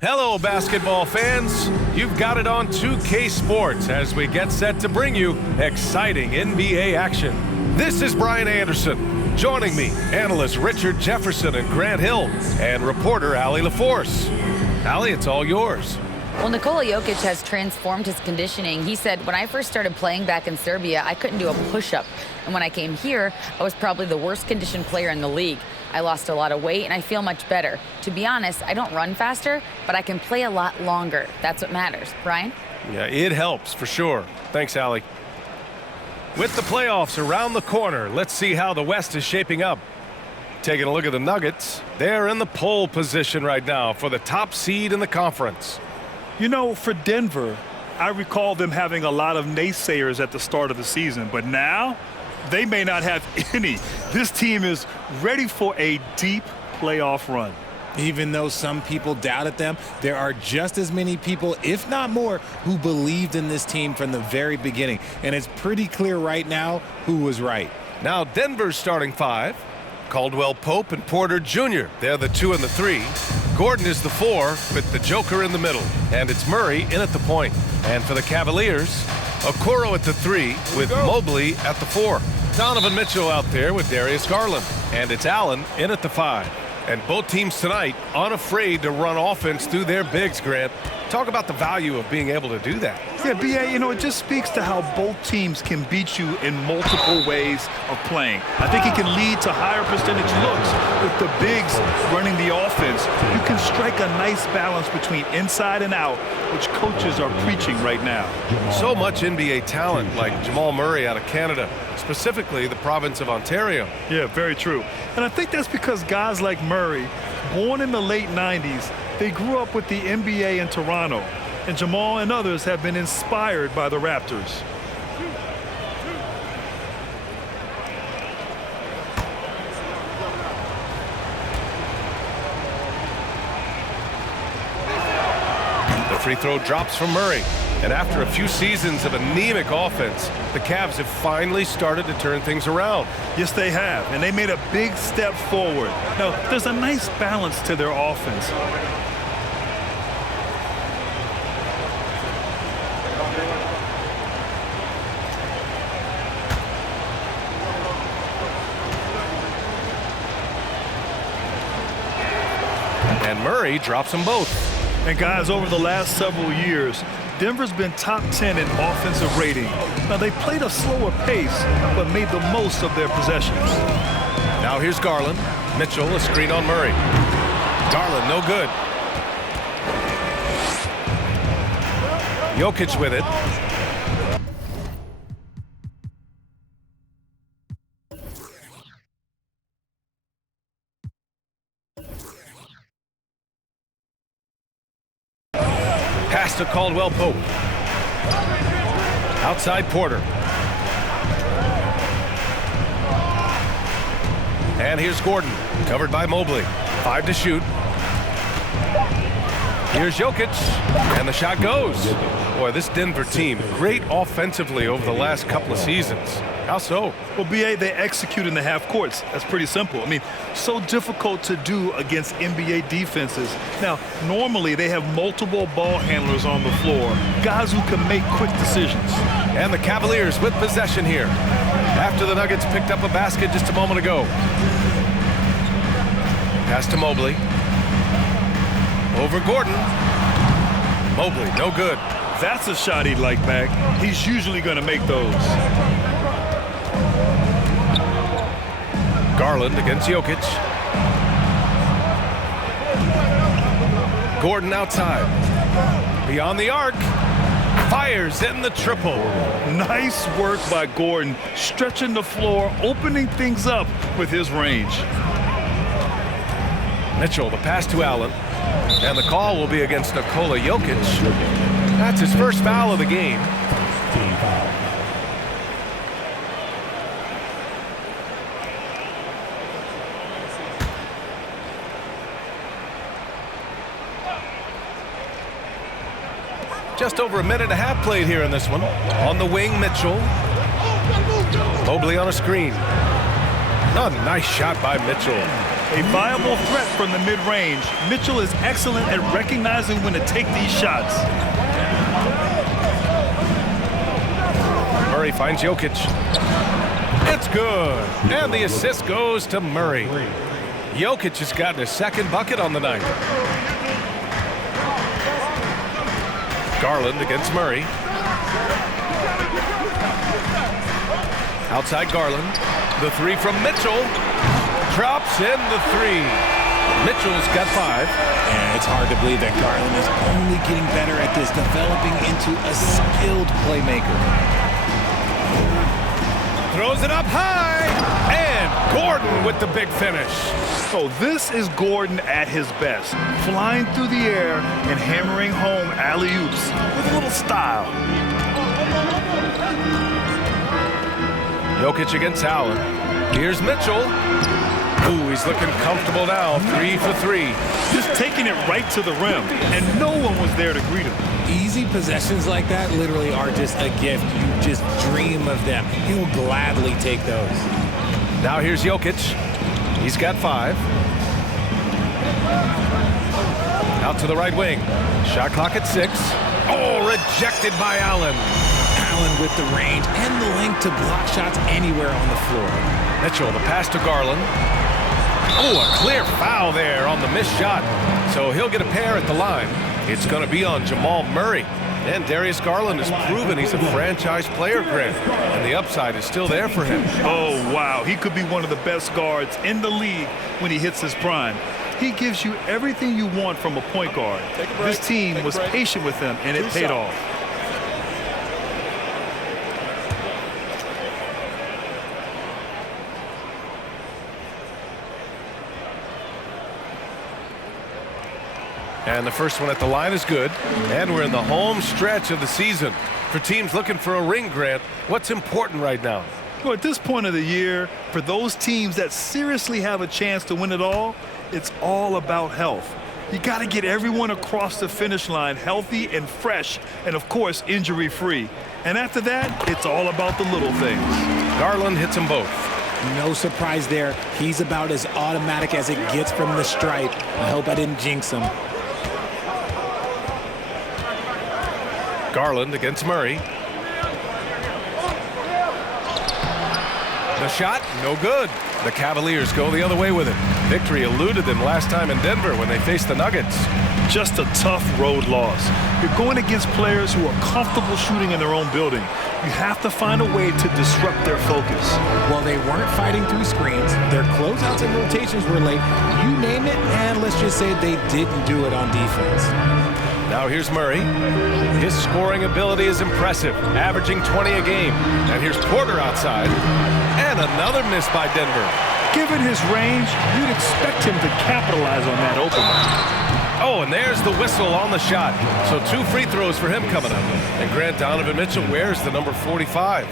Hello, basketball fans. You've got it on 2K Sports as we get set to bring you exciting NBA action. This is Brian Anderson. Joining me, analysts Richard Jefferson and Grant Hill, and reporter Allie LaForce. Allie, it's all yours. Well, Nikola Jokic has transformed his conditioning. He said, when I first started playing back in Serbia, I couldn't do a push-up. And when I came here, I was probably the worst conditioned player in the league. I lost a lot of weight, and I feel much better. To be honest, I don't run faster, but I can play a lot longer. That's what matters. Brian? Yeah, it helps for sure. Thanks, Allie. With the playoffs around the corner, let's see how the West is shaping up. Taking a look at the Nuggets, they're in the pole position right now for the top seed in the conference. You know, for Denver, I recall them having a lot of naysayers at the start of the season, but now they may not have any. This team is ready for a deep playoff run. Even though some people doubted them, there are just as many people, if not more, who believed in this team from the very beginning. And it's pretty clear right now who was right. Now Denver's starting five. Caldwell Pope and Porter Jr. They're the 2 and the 3. Gordon is the 4 with the Joker in the middle. And it's Murray in at the point. And for the Cavaliers, Okoro at the 3 with Mobley at the 4. Donovan Mitchell out there with Darius Garland. And it's Allen in at the 5. And both teams tonight unafraid to run offense through their bigs, Grant. Talk about the value of being able to do that. Yeah, B.A., you know, it just speaks to how both teams can beat you in multiple ways of playing. I think it can lead to higher percentage looks with the bigs running the offense. You can strike a nice balance between inside and out, which coaches are preaching right now. So much NBA talent like Jamal Murray out of Canada, specifically the province of Ontario. Yeah, very true. And I think that's because guys like Murray, born in the late 90s, they grew up with the NBA in Toronto, and Jamal and others have been inspired by the Raptors. The free throw drops from Murray. And after a few seasons of anemic offense, the Cavs have finally started to turn things around. Yes, they have, and they made a big step forward. Now, there's a nice balance to their offense. And Murray drops them both. And guys, over the last several years, Denver's been top 10 in offensive rating. Now, they played a slower pace, but made the most of their possessions. Now here's Garland. Mitchell, a screen on Murray. Garland, no good. Jokic with it. Pass to Caldwell Pope. Outside Porter. And here's Gordon, covered by Mobley. 5 to shoot. Here's Jokic, and the shot goes. Boy, this Denver team, great offensively over the last couple of seasons. How so? Well, B.A., they execute in the half courts. That's pretty simple. I mean, so difficult to do against NBA defenses. Now, normally they have multiple ball handlers on the floor, guys who can make quick decisions. And the Cavaliers with possession here after the Nuggets picked up a basket just a moment ago. Pass to Mobley. Over Gordon. Mobley, no good. That's a shot he'd like back. He's usually going to make those. Garland against Jokic. Gordon outside. Beyond the arc. Fires in the triple. Nice work by Gordon, stretching the floor, opening things up with his range. Mitchell, the pass to Allen. And the call will be against Nikola Jokic. That's his first foul of the game. Just over a minute and a half played here in this one. On the wing, Mitchell. Mobley on a screen. Oh, nice shot by Mitchell. A viable threat from the mid-range. Mitchell is excellent at recognizing when to take these shots. Murray finds Jokic. It's good. And the assist goes to Murray. Jokic has gotten his second bucket on the night. Garland against Murray. Outside Garland. The three from Mitchell. Drops in the three. Mitchell's got 5. And it's hard to believe that Garland is only getting better at this, developing into a skilled playmaker. Throws it up high. And Gordon with the big finish. So this is Gordon at his best. Flying through the air and hammering home alley-oops with a little style. Jokic against Allen. Here's Mitchell. Ooh, he's looking comfortable now. 3 for 3. Just taking it right to the rim, and no one was there to greet him. Easy possessions like that literally are just a gift. You just dream of them. He'll gladly take those. Now here's Jokic. He's got 5. Out to the right wing. Shot clock at 6. Oh, rejected by Allen. Allen with the range and the length to block shots anywhere on the floor. Mitchell, the pass to Garland. Oh, a clear foul there on the missed shot. So he'll get a pair at the line. It's going to be on Jamal Murray. And Darius Garland has proven he's a franchise player, Grant. And the upside is still there for him. Oh, wow. He could be one of the best guards in the league when he hits his prime. He gives you everything you want from a point guard. This team was patient with him, and it paid off. And the first one at the line is good. And we're in the home stretch of the season. For teams looking for a ring, Grant, what's important right now? Well, at this point of the year, for those teams that seriously have a chance to win it all, it's all about health. You got to get everyone across the finish line healthy and fresh, and of course, injury-free. And after that, it's all about the little things. Garland hits them both. No surprise there. He's about as automatic as it gets from the stripe. I hope I didn't jinx him. Garland against Murray. The shot, no good. The Cavaliers go the other way with it. Victory eluded them last time in Denver when they faced the Nuggets. Just a tough road loss. You're going against players who are comfortable shooting in their own building. You have to find a way to disrupt their focus. Well, they weren't fighting through screens. Their closeouts and rotations were late. You name it, and let's just say they didn't do it on defense. Now here's Murray. His scoring ability is impressive, averaging 20 a game. And here's Porter outside. And another miss by Denver. Given his range, you'd expect him to capitalize on that opener. Oh, and there's the whistle on the shot. So 2 free throws for him coming up. And Grant Donovan Mitchell wears the number 45.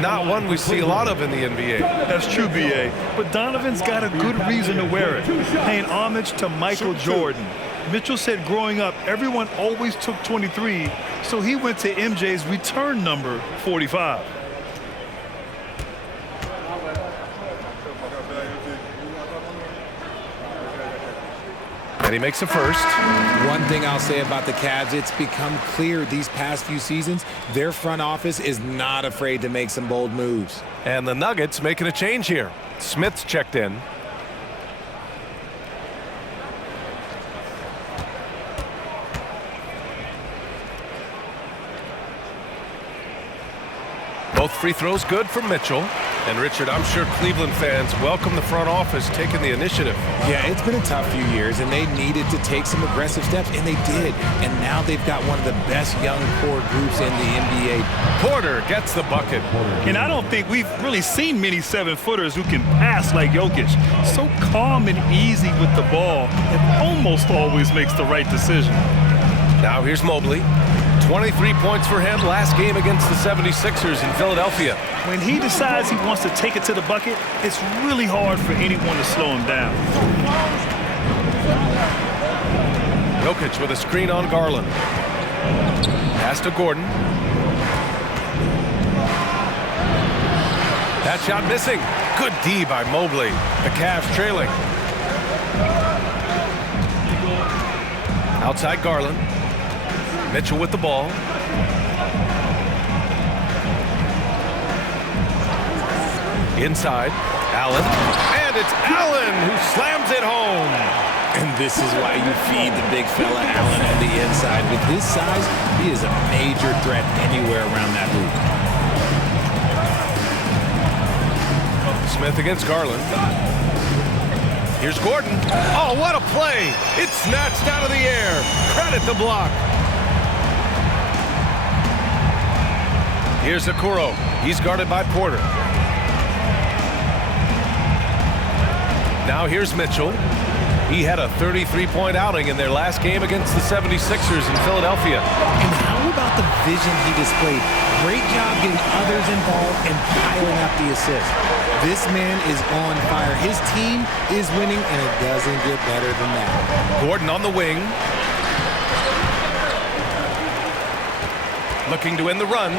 Not one we see a lot of in the NBA. That's true, B.A. But Donovan's got a good reason to wear it, paying homage to Michael Jordan. Mitchell said growing up, everyone always took 23, so he went to MJ's return number 45. And he makes a first. One thing I'll say about the Cavs, it's become clear these past few seasons, their front office is not afraid to make some bold moves. And the Nuggets making a change here. Smith's checked in. Both free throws good for Mitchell. And Richard, I'm sure Cleveland fans welcome the front office taking the initiative. Yeah, it's been a tough few years, and they needed to take some aggressive steps, and they did. And now they've got one of the best young core groups in the NBA. Porter gets the bucket. And I don't think we've really seen many 7-footers who can pass like Jokic. So calm and easy with the ball, and almost always makes the right decision. Now here's Mobley. 23 points for him last game against the 76ers in Philadelphia. When he decides he wants to take it to the bucket, it's really hard for anyone to slow him down. Jokic with a screen on Garland. Pass to Gordon. That shot missing. Good D by Mobley. The Cavs trailing. Outside Garland. Mitchell with the ball. Inside, Allen. And it's Allen who slams it home. And this is why you feed the big fella Allen on the inside. With his size, he is a major threat anywhere around that loop. Smith against Garland. Here's Gordon. Oh, what a play. It's snatched out of the air. Credit the block. Here's Okoro. He's guarded by Porter. Now here's Mitchell. He had a 33-point outing in their last game against the 76ers in Philadelphia. And how about the vision he displayed? Great job getting others involved and piling up the assists. This man is on fire. His team is winning, and it doesn't get better than that. Gordon on the wing. Looking to end the run.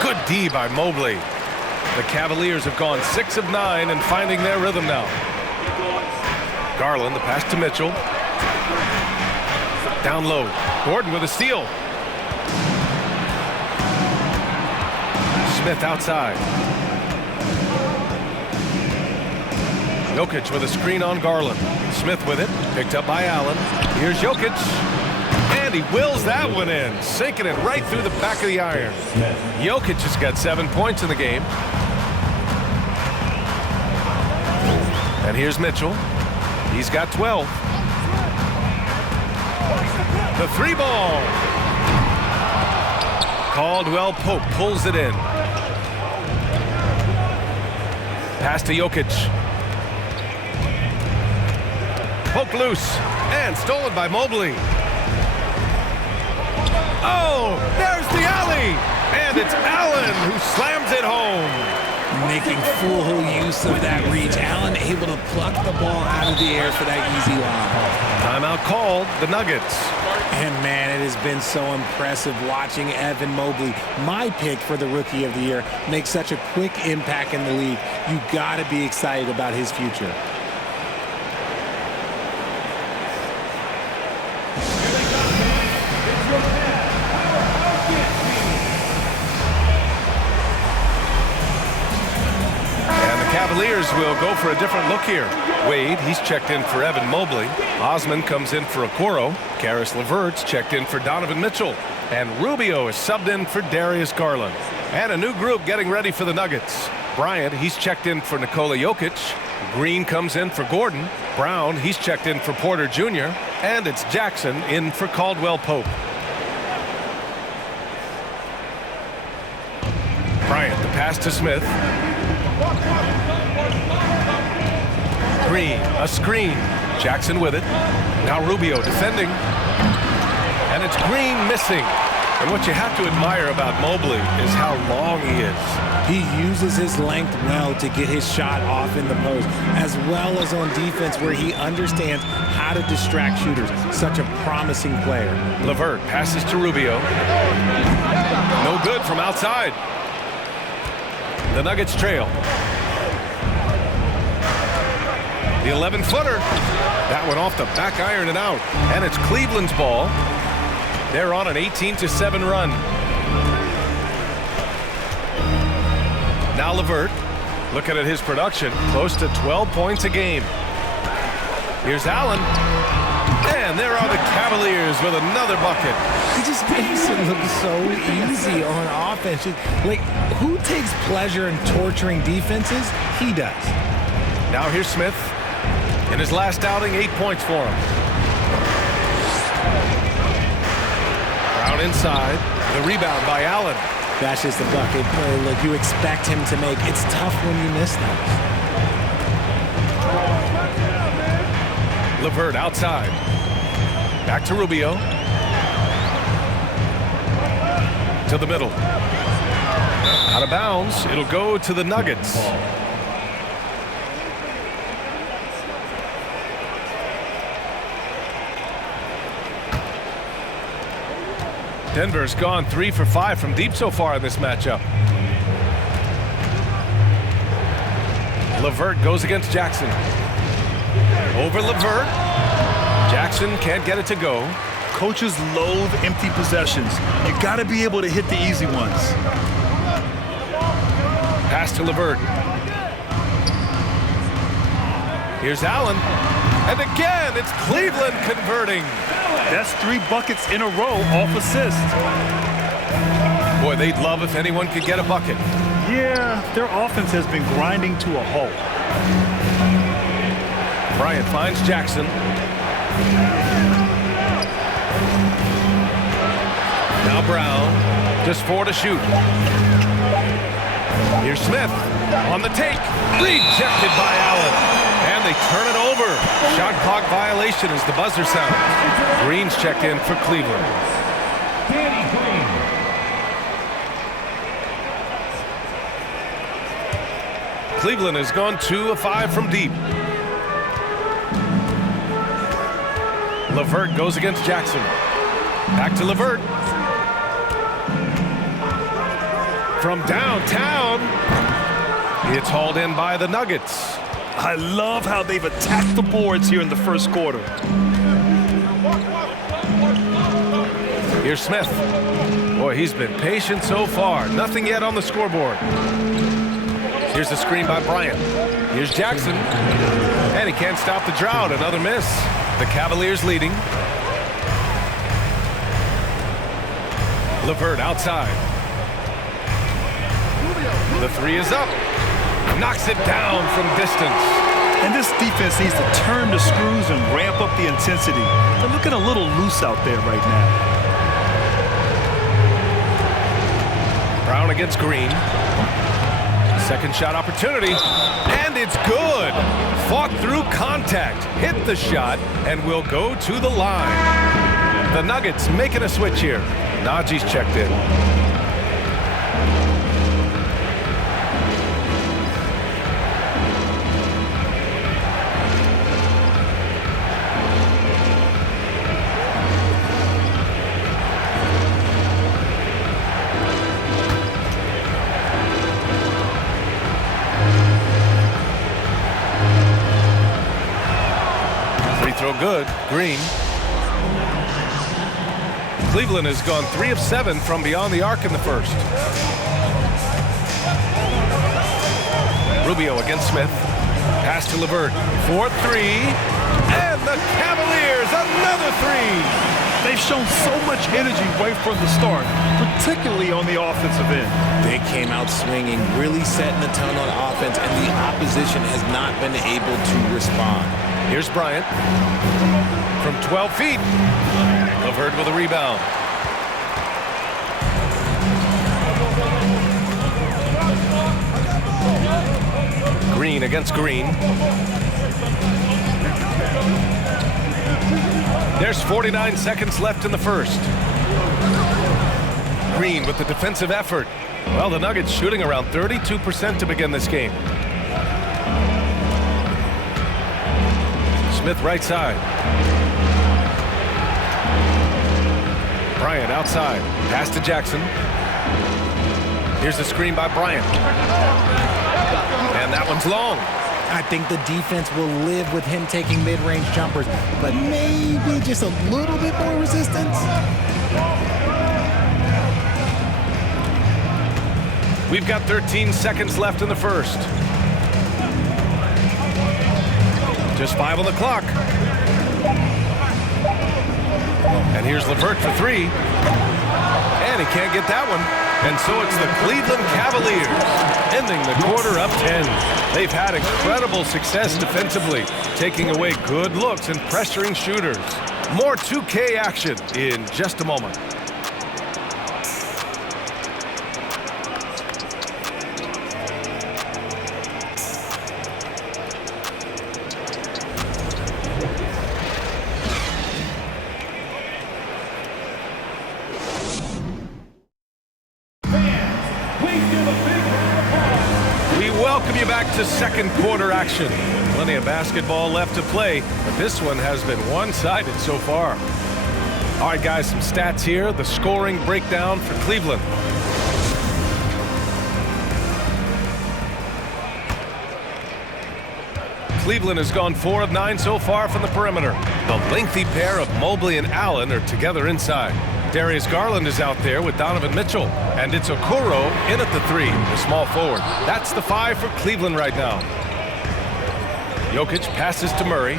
Good D by Mobley. The Cavaliers have gone 6 of 9 and finding their rhythm now. Garland, the pass to Mitchell. Down low. Gordon with a steal. Smith outside. Jokic with a screen on Garland. Smith with it. Picked up by Allen. Here's Jokic. And he wills that one in. Sinking it right through the back of the iron. Jokic has got 7 points in the game. And here's Mitchell. He's got 12. The 3-ball. Caldwell Pope pulls it in. Pass to Jokic. Poke loose. And stolen by Mobley. Oh, there's the alley. And it's Allen who slams it home. Making full use of that reach. Allen able to pluck the ball out of the air for that easy lob. Timeout called, the Nuggets. And man, it has been so impressive watching Evan Mobley, my pick for the Rookie of the Year, make such a quick impact in the league. You got to be excited about his future. Cavaliers will go for a different look here. Wade, he's checked in for Evan Mobley. Osman comes in for Okoro. Karis LeVert's checked in for Donovan Mitchell. And Rubio is subbed in for Darius Garland. And a new group getting ready for the Nuggets. Bryant, he's checked in for Nikola Jokic. Green comes in for Gordon. Brown, he's checked in for Porter Jr. And it's Jackson in for Caldwell Pope. Bryant, the pass to Smith. Green, a screen. Jackson with it. Now Rubio defending. And it's Green missing. And what you have to admire about Mobley is how long he is. He uses his length well to get his shot off in the post, as well as on defense where he understands how to distract shooters. Such a promising player. LeVert passes to Rubio. No good from outside. The Nuggets trail. The 11-footer. That went off the back iron and out. And it's Cleveland's ball. They're on an 18-7 run. Now LeVert, looking at his production, close to 12 points a game. Here's Allen. And there are the Cavaliers with another bucket. He just makes it look so easy on offense. Like, who takes pleasure in torturing defenses? He does. Now here's Smith. In his last outing, 8 points for him. Brown inside. The rebound by Allen. That's just the bucket play. Look, you expect him to make. It's tough when you miss those. LeVert outside. Back to Rubio. To the middle. Out of bounds. It'll go to the Nuggets. Denver's gone 3 for 5 from deep so far in this matchup. LeVert goes against Jackson. Over LeVert. Jackson can't get it to go. Coaches loathe empty possessions. You got to be able to hit the easy ones. Pass to LeVert. Here's Allen. And again, it's Cleveland converting. That's 3 buckets in a row off assist. Boy, they'd love if anyone could get a bucket. Yeah, their offense has been grinding to a halt. Bryant finds Jackson. Now Brown, just 4 to shoot. Here's Smith on the take. Rejected by Allen. And they turn it over. Shot clock violation as the buzzer sounds. Green's checked in for Cleveland. Cleveland has gone 2 of 5 from deep. LeVert goes against Jackson. Back to LeVert. From downtown, it's hauled in by the Nuggets. I love how they've attacked the boards here in the first quarter. Here's Smith. Boy, he's been patient so far. Nothing yet on the scoreboard. Here's the screen by Bryant. Here's Jackson. And he can't stop the drought. Another miss. The Cavaliers leading. LeVert outside. The 3 is up. Knocks it down from distance. And this defense needs to turn the screws and ramp up the intensity. They're looking a little loose out there right now. Brown against Green. Second shot opportunity. And it's good. Fought through contact. Hit the shot and will go to the line. The Nuggets making a switch here. Najee's checked in. Throw good. Green. Cleveland has gone 3 of 7 from beyond the arc in the first. Rubio against Smith. Pass to LeVert. 4-3. And the Cavaliers, another 3. They've shown so much energy right from the start, particularly on the offensive end. They came out swinging, really setting the tone on offense, and the opposition has not been able to respond. Here's Bryant from 12 feet. LeVert with a rebound. Green against Green. There's 49 seconds left in the first. Green with the defensive effort. Well, the Nuggets shooting around 32% to begin this game. Smith right side. Bryant outside. Pass to Jackson. Here's the screen by Bryant. And that one's long. I think the defense will live with him taking mid-range jumpers, but maybe just a little bit more resistance. We've got 13 seconds left in the first. Just 5 on the clock. And here's LeVert for 3. And he can't get that one. And so it's the Cleveland Cavaliers ending the quarter up 10. They've had incredible success defensively, taking away good looks and pressuring shooters. More 2K action in just a moment. Welcome you back to second quarter action. Plenty of basketball left to play, but this one has been one-sided so far. All right, guys, some stats here. The scoring breakdown for Cleveland. Cleveland has gone 4 of 9 so far from the perimeter. The lengthy pair of Mobley and Allen are together inside. Darius Garland is out there with Donovan Mitchell. And it's Okoro in at the 3, the small forward. That's the 5 for Cleveland right now. Jokic passes to Murray.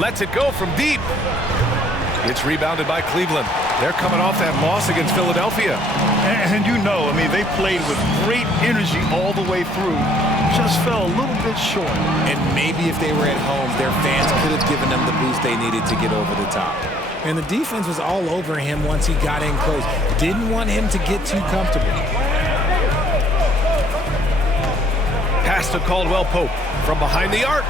Lets it go from deep. It's rebounded by Cleveland. They're coming off that loss against Philadelphia. And you know, I mean, they played with great energy all the way through. Just fell a little bit short. And maybe if they were at home, their fans could have given them the boost they needed to get over the top. And the defense was all over him once he got in close. Didn't want him to get too comfortable. Pass to Caldwell Pope from behind the arc.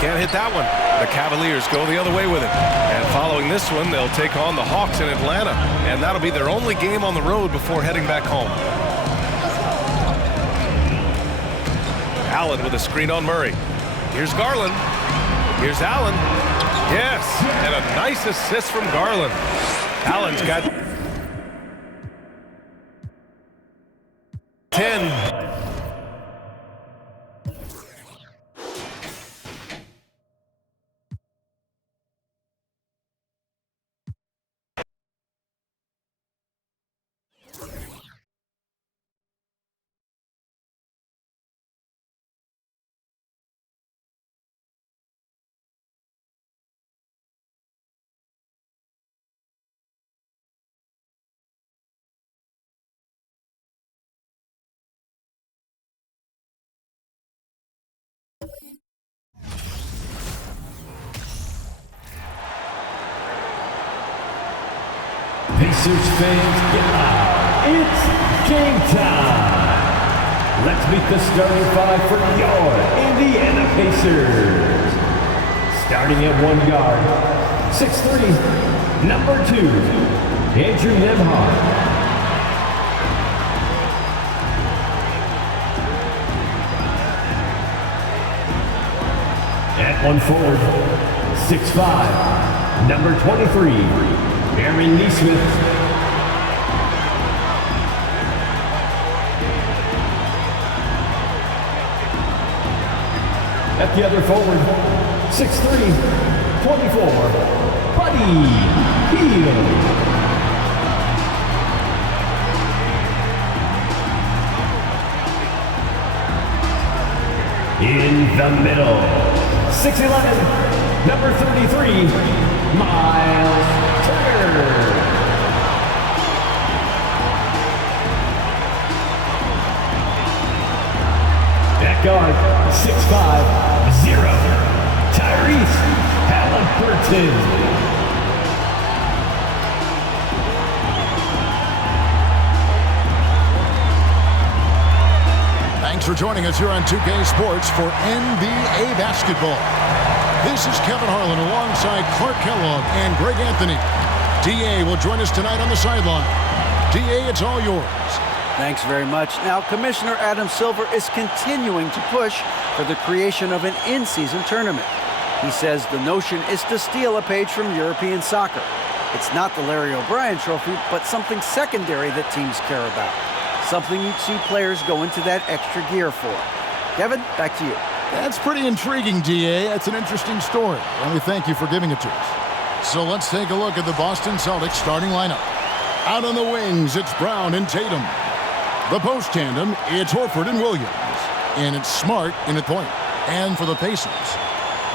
Can't hit that one. The Cavaliers go the other way with it. And following this one, they'll take on the Hawks in Atlanta. And that'll be their only game on the road before heading back home. Allen with a screen on Murray. Here's Garland. Here's Allen. Yes, and a nice assist from Garland. Allen's got 10. Pacers fans, get out. It's game time. Let's meet the starting 5 for your Indiana Pacers. Starting at 1 guard, 6'3", number 2, Andrew Nembhard. At 1 forward, 6'5", number 23, Aaron Nesmith. At the other forward, 6'3", 24, Buddy Hield. In the middle, 6'11", number 33, Miles Turner. At guard, 6'5", 0, Tyrese Halliburton. Thanks for joining us here on 2K Sports for NBA basketball. This is Kevin Harlan alongside Clark Kellogg and Greg Anthony. D.A. will join us tonight on the sideline. D.A., it's all yours. Thanks very much. Now, Commissioner Adam Silver is continuing to push for the creation of an in-season tournament. He says the notion is to steal a page from European soccer. It's not the Larry O'Brien Trophy, but something secondary that teams care about. Something you'd see players go into that extra gear for. Kevin, back to you. That's pretty intriguing, D.A. That's an interesting story, and we thank you for giving it to us. So let's take a look at the Boston Celtics starting lineup. Out on the wings, it's Brown and Tatum. The post tandem, it's Horford and Williams. And it's Smart in at point. And for the Pacers,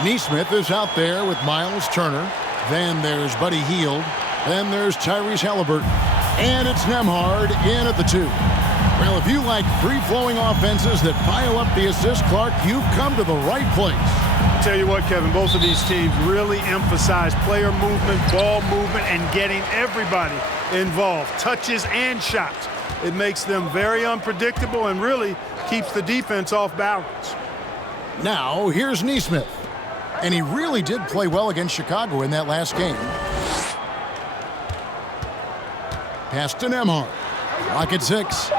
Nesmith is out there with Miles Turner. Then there's Buddy Hield. Then there's Tyrese Halliburton. And it's Nembhard in at the 2. Well, if you like free-flowing offenses that pile up the assist, Clark, you've come to the right place. Tell you what, Kevin, both of these teams really emphasize player movement, ball movement, and getting everybody involved, touches and shots. It makes them very unpredictable and really keeps the defense off balance. Now, here's Nesmith. And he really did play well against Chicago in that last game. Pass to Nembhard. Lock at 6.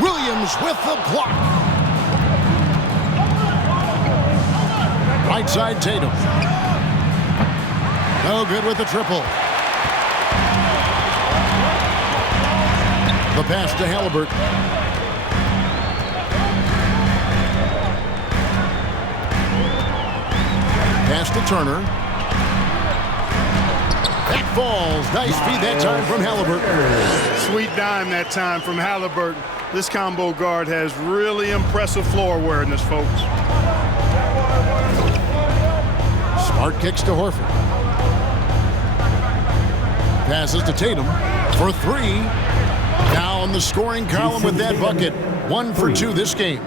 Williams with the block. Right side Tatum. No good with the triple. The pass to Halliburton. Pass to Turner. That falls. Nice feed that time from Halliburton. Sweet dime that time from Halliburton. This combo guard has really impressive floor awareness, folks. Smart kicks to Horford. Passes to Tatum for three. Down the scoring column with that bucket. 1 for 2 this game.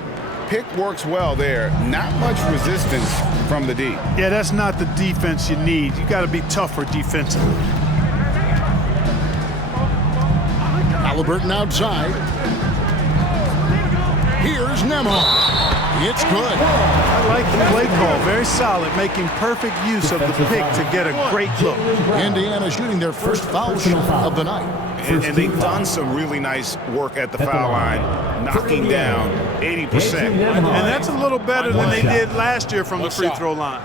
Pick works well there. Not much resistance from the D. Yeah, that's not the defense you need. You got to be tougher defensively. Halliburton outside. Here's Nembhard. It's good. I like the play call. Very solid, making perfect use of the pick to get a great look. Indiana shooting their first foul shot of the night. And they've done some really nice work at the foul line, knocking down 80%. And that's a little better than they did last year from the free throw line.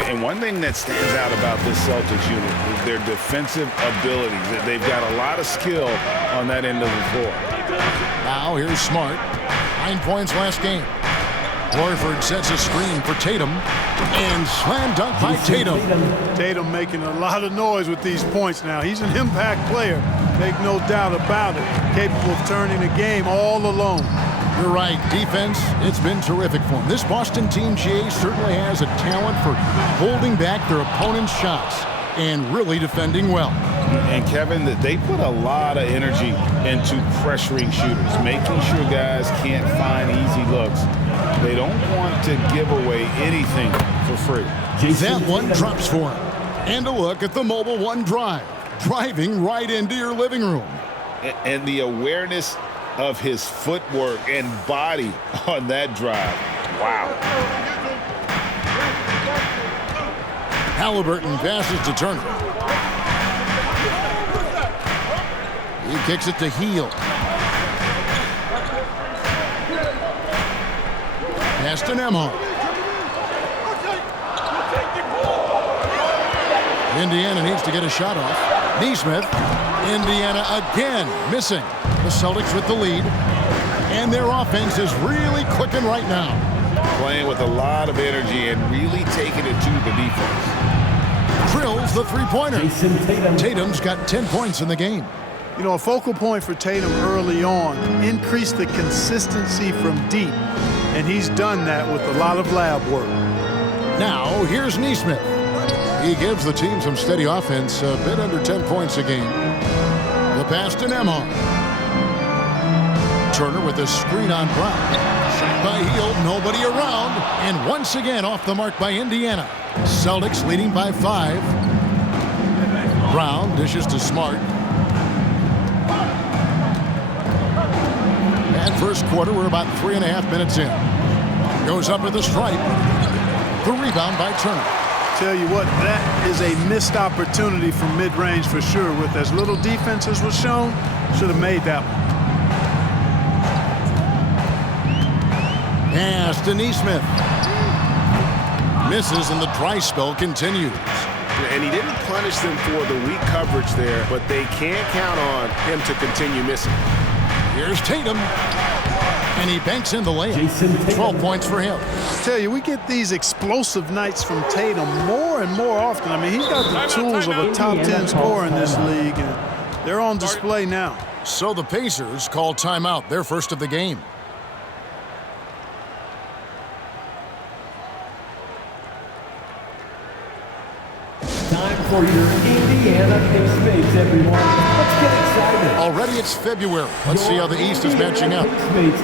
And one thing that stands out about this Celtics unit is their defensive abilities. They've got a lot of skill on that end of the floor. Now here's Smart. 9 points last game. Horford sets a screen for Tatum. And slam dunk by Tatum. Tatum making a lot of noise with these points now. He's an impact player. Make no doubt about it. Capable of turning a game all alone. You're right. Defense, it's been terrific for him. This Boston team, GA, certainly has a talent for holding back their opponent's shots and really defending well. And Kevin, they put a lot of energy into pressuring shooters, making sure guys can't find easy looks. They don't want to give away anything for free. That one drops for him. And a look at the Mobile One drive, driving right into your living room. And the awareness of his footwork and body on that drive. Wow. Halliburton passes to Turner. He kicks it to Heel. Pass to Nembhard. Indiana needs to get a shot off. Nesmith. Indiana again missing. The Celtics with the lead. And their offense is really clicking right now. Playing with a lot of energy and really taking it to the defense. Drills the three-pointer. Tatum's got 10 points in the game. You know, a focal point for Tatum early on, increase the consistency from deep. And he's done that with a lot of lab work. Now, here's Nesmith. He gives the team some steady offense, a bit under 10 points a game. The pass to Nembhard. Turner with a screen on Brown. Shot by Hield, nobody around. And once again off the mark by Indiana. Celtics leading by 5. Brown dishes to Smart. And first quarter, we're about 3.5 minutes in. Goes up with a stripe. The rebound by Turner. Tell you what, that is a missed opportunity from mid-range for sure. With as little defense as was shown, should have made that one. Pass to Nesmith. Misses and the dry spell continues. And he didn't punish them for the weak coverage there, but they can't count on him to continue missing. Here's Tatum. And he banks in the layup. 12 points for him. I tell you, we get these explosive nights from Tatum more and more often. I mean, he's got the tools of a top 10 scorer in this league, and they're on display now. So the Pacers call timeout, their first of the game. Time for your Indiana Pacemates, everyone. Let's get excited. Already it's February. Let's see how the East is matching up.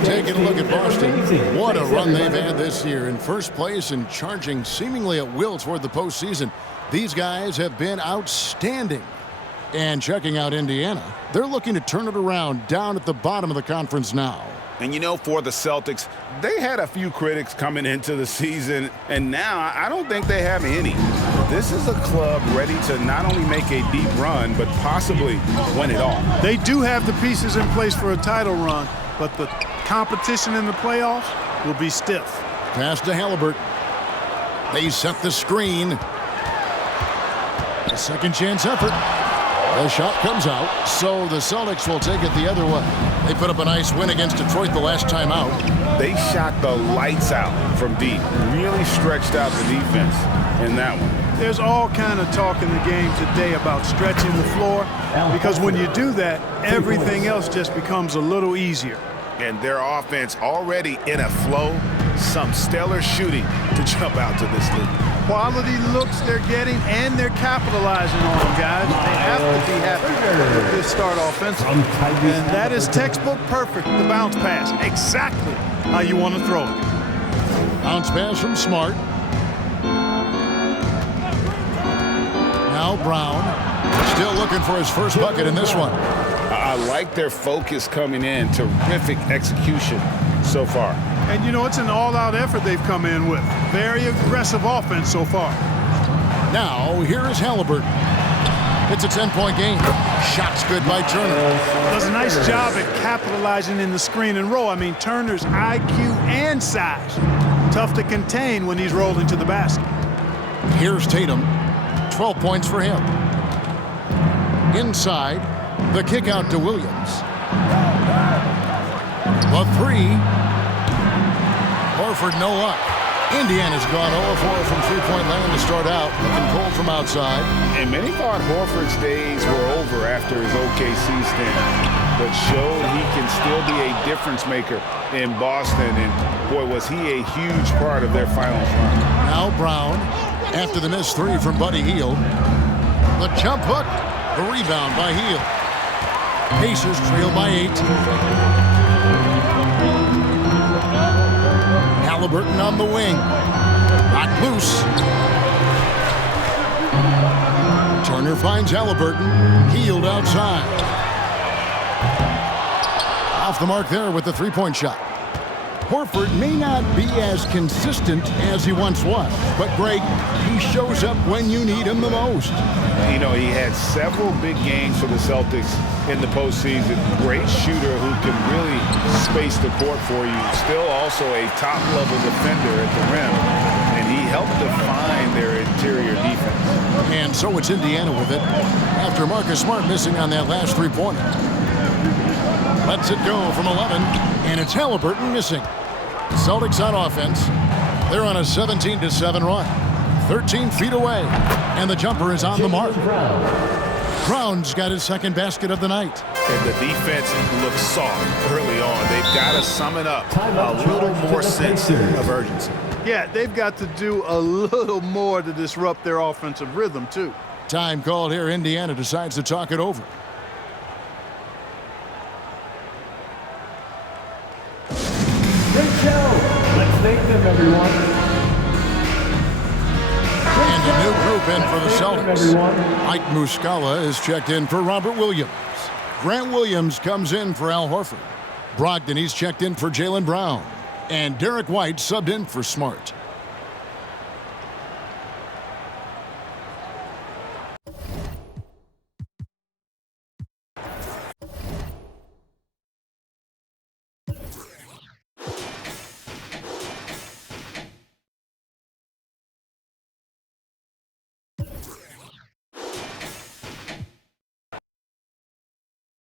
Taking a look at Boston. What a run they've had this year. In first place and charging seemingly at will toward the postseason. These guys have been outstanding. And checking out Indiana, they're looking to turn it around down at the bottom of the conference now. And you know, for the Celtics, they had a few critics coming into the season, and now I don't think they have any. This is a club ready to not only make a deep run, but possibly win it all. They do have the pieces in place for a title run, but the competition in the playoffs will be stiff. Pass to Halliburton. They set the screen. A second chance effort. The shot comes out, so the Celtics will take it the other way. They put up a nice win against Detroit the last time out. They shot the lights out from deep. Really stretched out the defense in that one. There's all kind of talk in the game today about stretching the floor, because when you do that, everything else just becomes a little easier. And their offense already in a flow. Some stellar shooting to jump out to this league. Quality looks they're getting, and they're capitalizing on them, guys. They have to be happy with this start offensively. And that is textbook perfect, the bounce pass. Exactly how you want to throw it. Bounce pass from Smart. Now Brown, still looking for his first bucket in this one. I like their focus coming in. Terrific execution so far. And, you know, it's an all-out effort they've come in with. Very aggressive offense so far. Now, here is Halliburton. It's a 10-point game. Shots good by Turner. Does a nice job at capitalizing in the screen and roll. I mean, Turner's IQ and size. Tough to contain when he's rolling to the basket. Here's Tatum. 12 points for him. Inside, the kick out to Williams. The three. Horford, no luck. Indiana's gone 0-4 from three-point land to start out, looking cold from outside. And many thought Horford's days were over after his OKC stint, but showed he can still be a difference maker in Boston. And boy, was he a huge part of their finals run. Now Brown, after the missed three from Buddy Hield. The jump hook, the rebound by Hield. Pacers trail by 8. Halliburton on the wing. Knocked loose. Turner finds Halliburton. Hield outside. Off the mark there with the three-point shot. Horford may not be as consistent as he once was, but Greg, he shows up when you need him the most. You know, he had several big games for the Celtics in the postseason. Great shooter who can really space the court for you. Still also a top-level defender at the rim, and he helped define their interior defense. And so it's Indiana with it after Marcus Smart missing on that last three-pointer. Lets it go from 11, and it's Halliburton missing. Celtics on offense. They're on a 17-7 run. 13 feet away, and the jumper is on the mark. Brown's got his second basket of the night. And the defense looks soft early on. They've got to sum it up a little more sense of urgency. Yeah, they've got to do a little more to disrupt their offensive rhythm, too. Time called here. Indiana decides to talk it over. Great show. Let's thank them, everyone. And a new group in for the Celtics. Everyone. Mike Muscala is checked in for Robert Williams. Grant Williams comes in for Al Horford. Brogdon, he's checked in for Jaylen Brown. And Derek White subbed in for Smart.